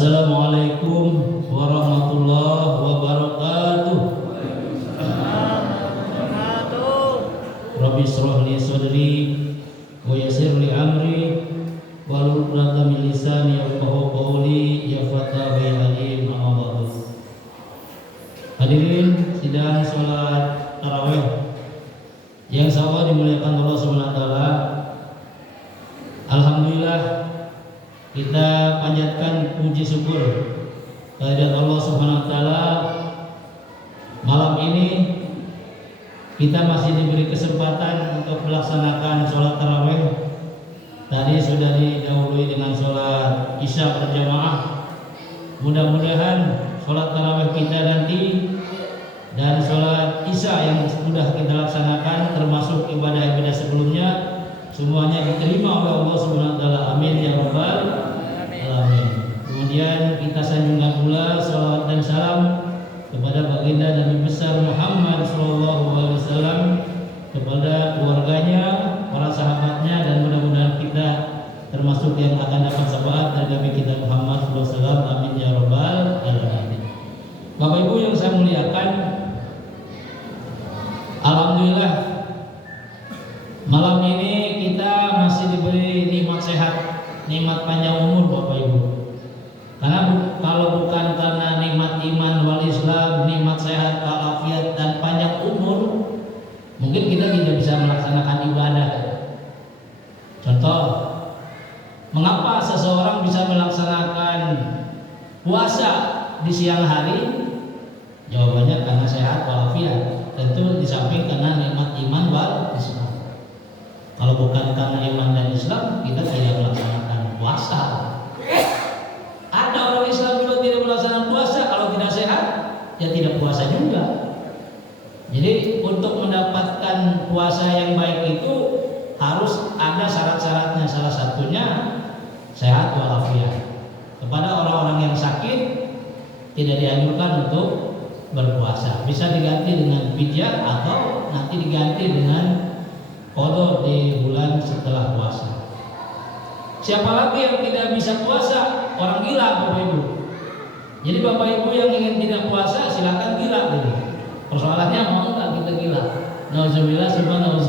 Assalamualaikum warahmatullahi wabarakatuh. Rabbi shrah li sadri wa yassir li amri wahlul 'uqdatam min lisani yafqahu qawli ya fatahi alim amma ba'du. Hadirin sidang salat tarawih yang insyaallah dimuliakan Allah Subhanahu wa taala. Alhamdulillah kita panjatkan puji syukur kehadirat Allah Subhanahu wa taala. Malam ini kita masih diberi kesempatan untuk melaksanakan sholat tarawih. Tadi sudah didahului dengan sholat isya berjamaah. Mudah-mudahan sholat tarawih kita nanti dan sholat isya yang sudah kita laksanakan termasuk ibadah-ibadah sebelumnya semuanya diterima oleh Allah Subhanahu wa taala. Amin ya rabbal alamin. Kemudian kita sanjungkan pula salawat dan salam kepada baginda Nabi besar Muhammad sallallahu alaihi wasallam, kepada keluarganya, para sahabatnya, dan mudah-mudahan kita termasuk yang akan dapat syafaat dari Nabi kita Muhammad sallallahu alaihi wasallam. Amin ya rabbal alamin. Bapak Ibu yang saya muliakan, alhamdulillah malam ini kita masih diberi nikmat sehat, nikmat panjang umur Bapak Ibu. Karena kalau bukan karena nikmat iman wal Islam, nikmat sehat, walafiat dan panjang umur, mungkin kita tidak bisa melaksanakan ibadah. Contoh, mengapa seseorang bisa melaksanakan puasa di siang hari? Jawabannya karena sehat walafiat. Tentu di samping karena nikmat iman wal Islam. Kalau bukan karena iman dan Islam, kita tidak melaksanakan puasa. Ada orang Islam juga tidak melaksanakan puasa, kalau tidak sehat, ya tidak puasa juga. Jadi untuk mendapatkan puasa yang baik itu harus ada syarat-syaratnya. Salah satunya sehat walafiat. Kepada orang-orang yang sakit tidak dianjurkan untuk berpuasa. Bisa diganti dengan fidyah atau nanti diganti dengan qada di bulan setelah puasa. Siapa lagi yang tidak bisa puasa? Orang gila Bapak Ibu. Jadi Bapak Ibu yang ingin tidak puasa silakan gila gitu. Persoalannya mau enggak kita gila? Nauzubillah subhanallah.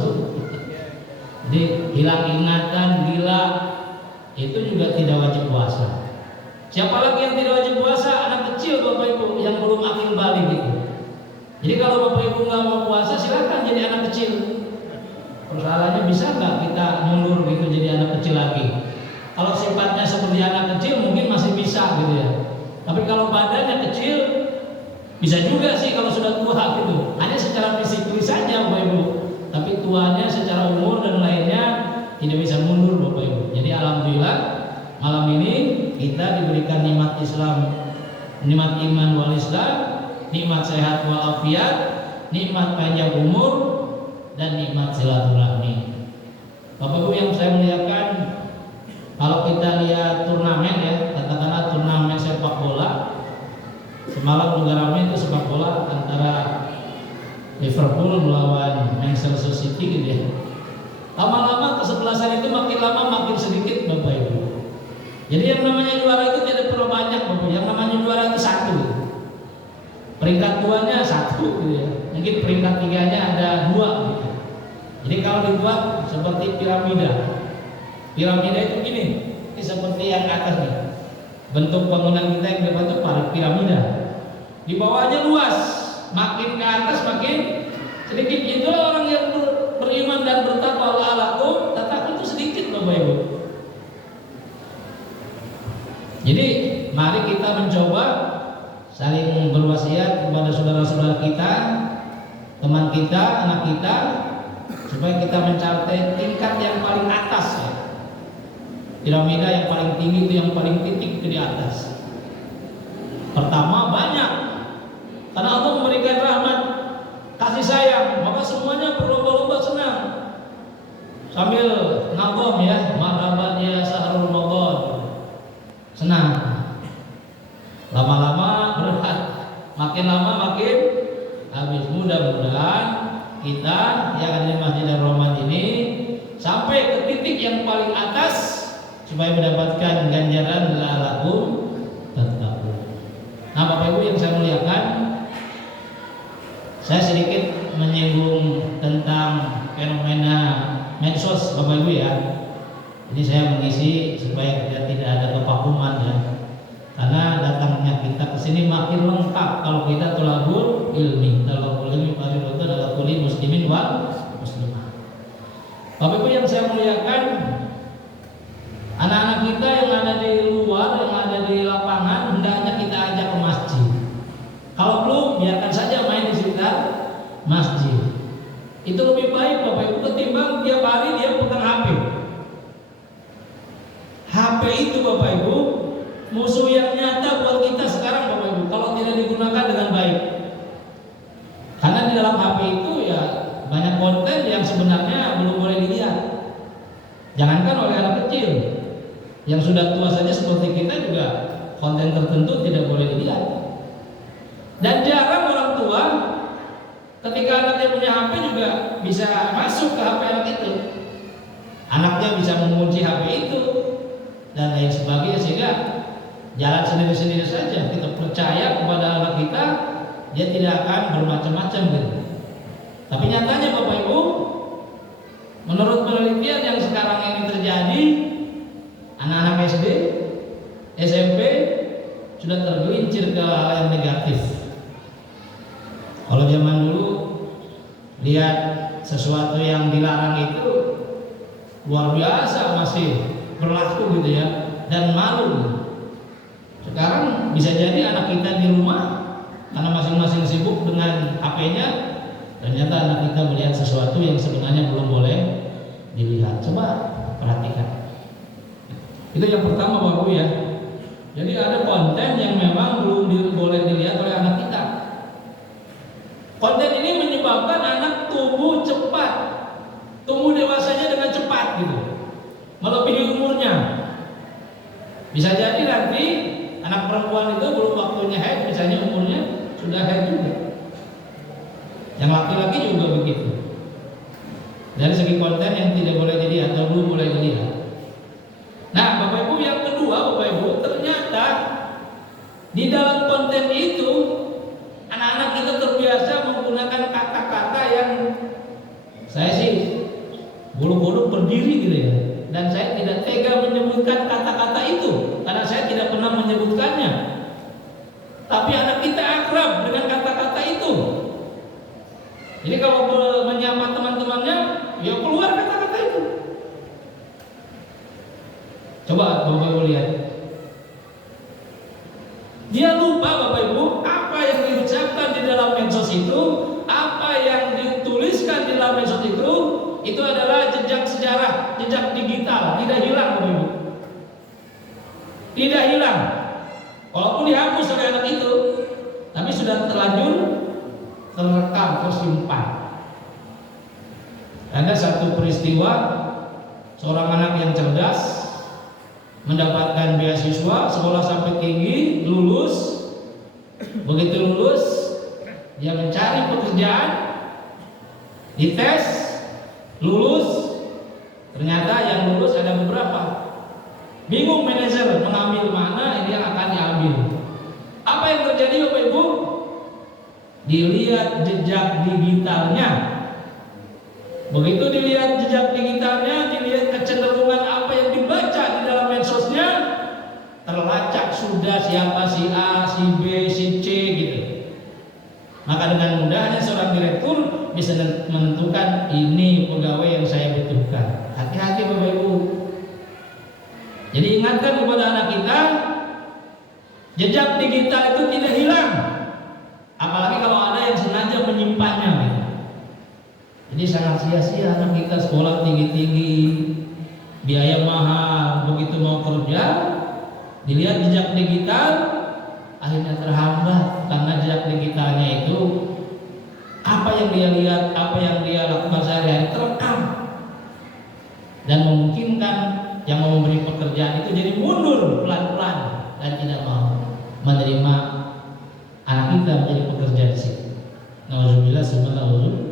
Jadi hilang ingatan, gila itu juga tidak wajib puasa. Siapa lagi yang tidak wajib puasa? Anak kecil Bapak Ibu yang belum akil balik gitu. Jadi kalau Bapak Ibu nggak mau puasa silakan jadi anak kecil. Persoalannya bisa nggak kita mundur gitu jadi anak kecil lagi? Kalau sifatnya seperti anak kecil mungkin masih bisa gitu ya. Tapi kalau badannya kecil bisa juga sih kalau sudah tua gitu. Hanya secara fisik saja Bapak Ibu. Tapi tuanya secara umur dan lainnya tidak bisa mundur Bapak Ibu. Jadi alhamdulillah malam ini kita diberikan nikmat Islam, nikmat iman wal Islam, nikmat sehat walafiat, nikmat panjang umur, dan nikmat silaturahmi. Bapak Ibu yang saya muliakan, kalau kita lihat turnamen ya, katakanlah turnamen sepak bola, semalam juga ramai itu sepak bola antara Liverpool melawan Manchester City gitu ya. Lama-lama kesebelasan itu makin lama makin sedikit Bapak Ibu. Jadi yang namanya juara itu tidak perlu banyak Bapak. Yang namanya juara itu satu. Peringkat 2-nya satu gitu ya. Mungkin peringkat 3-nya ada 2 gitu. Jadi kalau dibuat seperti piramida. Piramida itu gini, ini seperti yang atas nih. Bentuk bangunan kita yang dibentuk piramida. Di bawahnya luas, makin ke atas makin sedikit. Itu orang yang beriman dan bertakwa la'alakum tattaqun itu sedikit Bapak Ibu. Jadi mari kita mencoba saling berwasiat kepada saudara-saudara kita, teman kita, anak kita, supaya kita mencapai tingkat yang paling atas ya. Piramida yang paling tinggi itu yang paling titik itu di atas. Pertama banyak, karena Allah memberikan rahmat, kasih sayang, maka semuanya berlomba-lomba senang. Sambil nagom ya, marhaban ya sahrul ramadan. Senang. Lama-lama berat, makin lama makin habis. Mudah-mudahan kita yang ada di Masjidil Rahman ini sampai ke titik yang paling atas supaya mendapatkan ganjaran la'alakum medsos Bapak Ibu ya. Ini saya mengisi supaya kita tidak ada kevakuman ya. Karena datangnya kita ke sini makin lengkap kalau kita thalabul ilmi. Thalabul ilmi fardhu ala kulli muslimin wal muslimah. Bapak Ibu yang saya muliakan, anak-anak kita yang ada di luar, yang ada di lapangan, hendaknya kita ajak ke masjid. Kalau belum, biarkan saja main di sekitar masjid. Itu lebih baik Bapak Ibu ketimbang tiap hari dia pegang HP. HP itu Bapak Ibu musuh yang nyata buat kita sekarang Bapak Ibu kalau tidak digunakan dengan baik. Karena di dalam HP itu ya banyak konten yang sebenarnya belum boleh dilihat. Jangankan oleh anak kecil, yang sudah tua saja seperti kita juga konten tertentu tidak boleh dilihat. Dan jarang orang tua ketika anaknya punya HP juga bisa masuk ke HP anak itu. Anaknya bisa mengunci HP itu dan lain sebagainya, sehingga jalan sendiri-sendiri saja. Kita percaya kepada anak kita, dia tidak akan bermacam-macam gitu. Tapi nyatanya Bapak Ibu, menurut penelitian yang sekarang ini terjadi, anak-anak SD, SMP sudah tergelincir ke hal yang negatif. Kalau zaman dulu lihat sesuatu yang dilarang itu luar biasa masih berlaku gitu ya, dan malu. Sekarang bisa jadi anak kita di rumah karena masing-masing sibuk dengan HP-nya, ternyata anak kita melihat sesuatu yang sebenarnya belum boleh dilihat. Coba perhatikan. Itu yang pertama Bapak Ibu ya. Jadi ada konten yang memang belum boleh dilihat oleh anak kita. Konten ini menyebabkan anak tumbuh cepat, tumbuh dewasanya dengan cepat gitu, melebihi umurnya. Bisa jadi nanti anak perempuan itu belum waktunya haid, misalnya umurnya sudah haid juga. Yang laki-laki juga begitu. Dari segi konten yang tidak boleh dilihat atau belum boleh dilihat. Nah Bapak Ibu, yang kedua Bapak Ibu, ternyata di dalam konten itu anak-anak kita terbiasa menggunakan kata-kata yang saya sih bulu-bulu berdiri gitu ya. Dan saya tidak tega menyebutkan kata-kata itu karena saya tidak pernah menyebutkannya. Tapi anak kita akrab dengan kata-kata itu. Jadi kalau menyapa teman-temannya, ya keluar kata-kata itu. Coba Bapak Ibu lihat. Dia lupa Bapak Ibu apa yang diucapkan di dalam medsos itu, apa yang dituliskan di dalam medsos itu adalah jejak sejarah, jejak digital, tidak hilang Bapak Ibu. Tidak hilang. Walaupun dihapus oleh anak itu, tapi sudah terlanjur terekam, tersimpan. Ada satu peristiwa, seorang anak yang cerdas mendapatkan beasiswa, sekolah sampai tinggi, lulus. Begitu lulus, dia mencari pekerjaan, dites, lulus. Ternyata yang lulus ada beberapa. Bingung manajer mengambil mana ini yang akan diambil. Apa yang terjadi Bapak Ibu? Dilihat jejak digitalnya. Begitu dilihat jejak digitalnya, dilihat kecenderungan apa yang dibaca di dalam medsosnya, terlacak sudah siapa si A, si B, si C gitu. Maka dengan mudahnya seorang direktur bisa menentukan ini pegawai yang saya butuhkan. Hati-hati Bapak Ibu. Jadi ingatkan kepada anak kita, jejak digital itu tidak hilang. Apalagi kalau ada yang sengaja menyimpannya gitu. Jadi sangat sia-sia anak kita sekolah tinggi-tinggi, biaya mahal, begitu mau kerja, dilihat jejak digital, akhirnya terhambat karena jejak digitalnya itu apa yang dia lihat, apa yang dia lakukan sehari-hari terekam dan memungkinkan yang mau memberi pekerjaan itu jadi mundur pelan-pelan dan tidak mau menerima anak kita menjadi pekerja di situ. Nauzubillah subhanallah.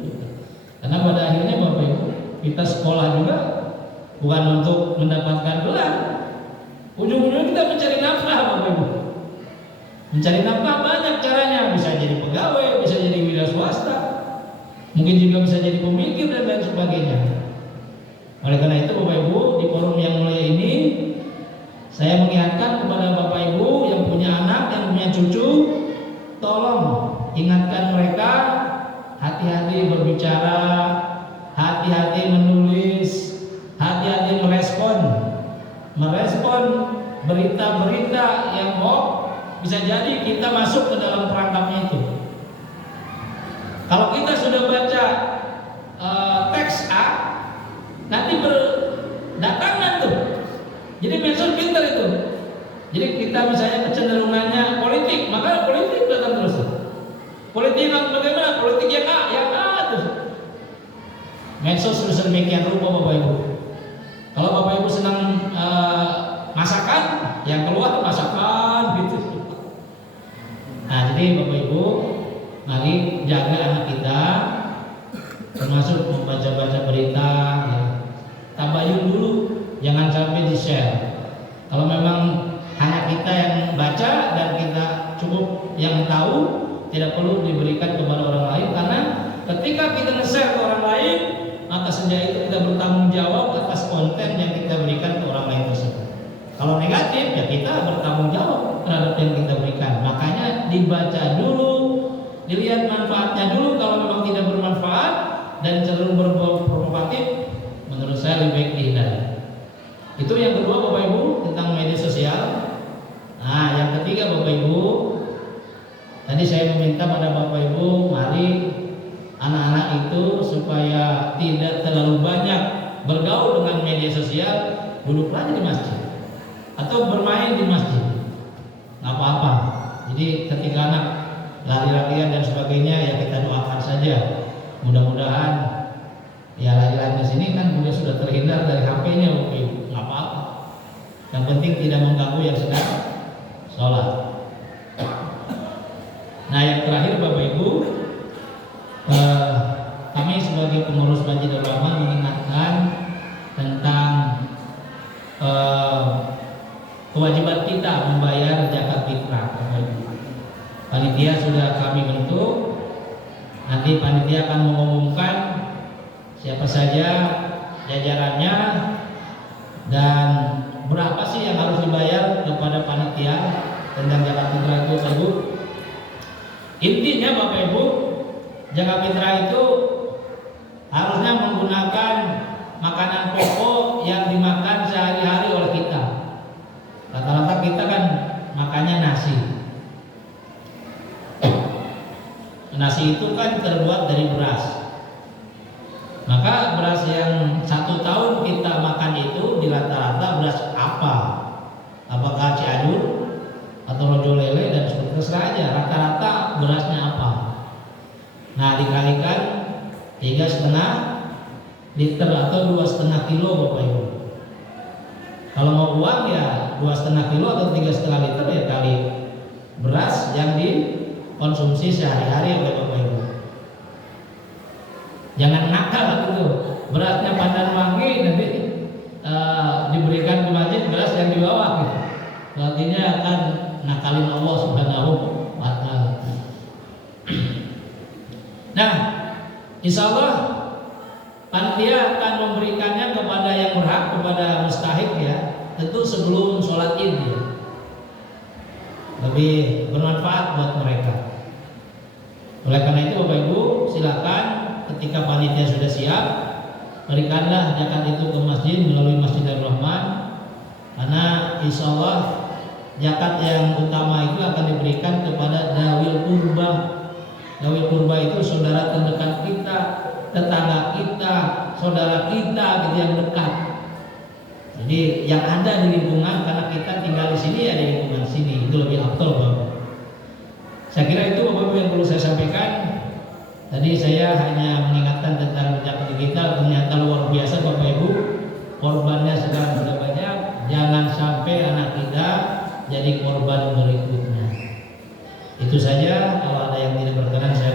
Karena pada akhirnya Bapak Ibu, kita sekolah juga bukan untuk mendapatkan gelar. Ujung-ujungnya kita mencari nafkah Bapak Ibu. Mencari nafkah banyak caranya, bisa jadi pegawai, bisa jadi wira swasta, mungkin juga bisa jadi pemikir dan lain sebagainya. Oleh karena itu Bapak Ibu, di forum yang mulia ini saya mengingatkan kepada Bapak Ibu yang punya anak, yang punya cucu, tolong ingatkan mereka hati-hati berbicara, hati-hati menulis, hati-hati merespon berita-berita yang hoax. Bisa jadi kita masuk ke dalam perangkapnya itu. Kalau kita sudah baca teks A, nanti berdatangan tuh. Jadi medsos pintar itu. Jadi kita misalnya kecenderungannya politik, maka politik datang terus. Politik yang bagaimana? Politik yang A terus. Medsos sudah sedemikian rupa Bapak Ibu. Kalau Bapak Ibu senang masakan, yang keluar masakan gitu. Nah, jadi Bapak Ibu, mari jaga anak kita, termasuk membaca-baca berita, ya. Tabayun dulu, jangan sampai di-share. Kalau memang hanya kita yang baca dan kita cukup yang tahu, tidak perlu diberikan kepada orang lain, karena ketika kita nge-share ke orang lain, maka sejak itu kita bertanggung jawab atas konten yang kita berikan ke orang lain tersebut. Kalau negatif, ya kita bertanggung jawab terhadap yang kita berikan. Makanya dibaca dulu, dilihat manfaatnya dulu. Kalau memang tidak bermanfaat dan cenderung berprovokatif, menurut saya lebih baik dihindari. Itu yang kedua Bapak Ibu tentang media sosial. Nah, yang ketiga Bapak Ibu, tadi saya meminta pada Bapak Ibu, mari anak-anak itu supaya tidak terlalu banyak bergaul dengan media sosial, duduklah di masjid atau bermain di masjid, nggak apa-apa. Jadi ketika anak lari-larian dan sebagainya, ya kita doakan saja. Mudah-mudahan ya lari-lari di sini kan sudah terhindar dari HP-nya, nggak apa-apa. Yang penting tidak mengganggu yang sedang sholat. Nah, yang terakhir Bapak Ibu, kami sebagai pengurus Masjidil Rahman mengingatkan tentang kewajiban kita membayar zakat fitrah. Panitia sudah kami bentuk. Nanti panitia akan mengumumkan siapa saja jajarannya dan berapa sih yang harus dibayar kepada panitia tentang zakat fitrah itu, Ibu. Intinya Bapak Ibu, zakat fitrah itu harusnya menggunakan makanan pokok yang dimakan sehari-hari oleh kita. Rata-rata kita kan makannya nasi. Nasi itu kan terbuat dari beras. Maka beras yang 1 tahun kita makan itu di rata-rata beras apa? Apakah Cianjur atau Rojo Lele dan seperti terserah aja. Rata-rata berasnya apa? Nah, dikalikan 3,5 liter atau 2,5 kilo Bapak Ibu. Kalau mau uang ya 2,5 kilo atau 3,5 liter ya kali beras yang dikonsumsi sehari-hari oleh Bapak Ibu. Jangan nakal gitu. Berasnya Pandan Wangi nanti diberikan ke masjid beras yang di bawah gitu. Artinya akan nakalin Allah Subhanahu wa ta'ala. Nah, insya Allah panitia akan memberikannya kepada yang berhak, kepada mustahik ya. Tentu sebelum sholat id ya. Lebih bermanfaat buat mereka. Oleh karena itu Bapak Ibu, silakan ketika panitia sudah siap, berikanlah zakat itu ke masjid melalui Masjidil Rahman. Karena insya Allah zakat yang utama itu akan diberikan kepada dawil kurba. Dawil kurba itu saudara terdekat kita, tetangga kita, saudara kita gitu yang dekat. Jadi yang ada di lingkungan, karena kita tinggal di sini ya di lingkungan sini, itu lebih afdal Bapak. Saya kira itu Bapak yang perlu saya sampaikan. Tadi saya hanya mengingatkan tentang jejak digital, ternyata luar biasa Bapak Ibu. Korbannya sekarang sudah banyak. Jangan sampai anak kita jadi korban berikutnya. Itu saja. Kalau ada yang tidak berkenan saya